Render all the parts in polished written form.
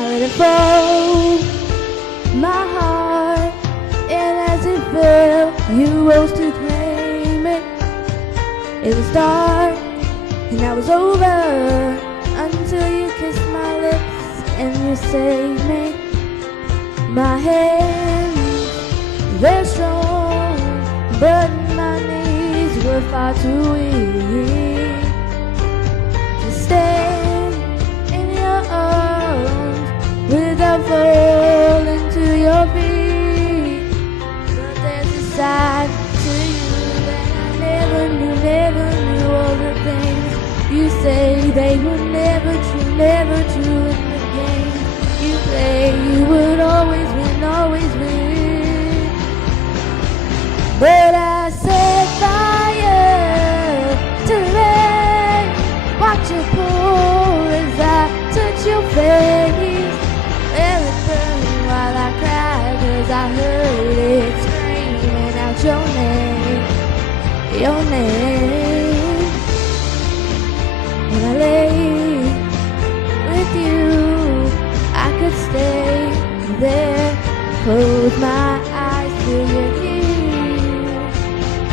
I let it fall, my heart, and as it fell, you rose to claim it. It was dark, and I was over, until you kissed my lips, and you saved me. My hands, they're strong, but my knees were far too weak to stand in your arms without falling to your feet. But there's a side to you that I never knew. All the things you say, they were never true in the game you play. You would always win. But I set fire to the rain, watch it pour as I touch your face. Let it burn while I cry, 'cause I heard it screaming out your name. When I lay with you, I could stay there, close my eyes till you're here.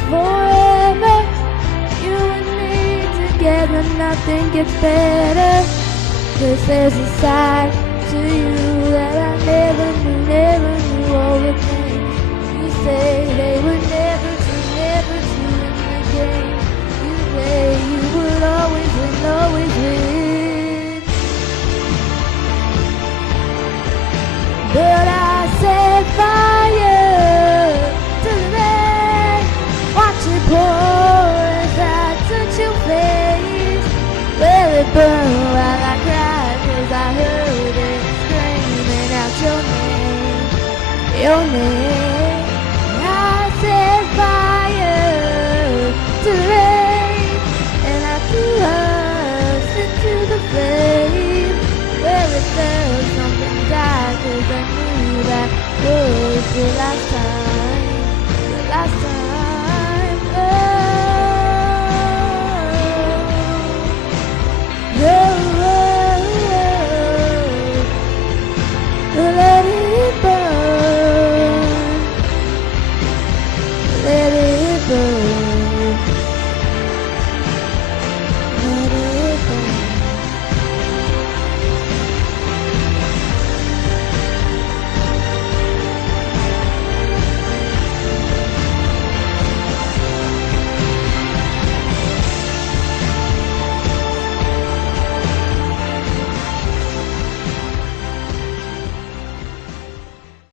Forever, you and me together, nothing gets better. 'Cause there's a side to you that I never knew. All the things you say, they were never true in the game you play. You would always win. But I set fire to the rain, watch it pour as I touch your face. Let it burn while I cry, 'cause I heard it screaming out your name.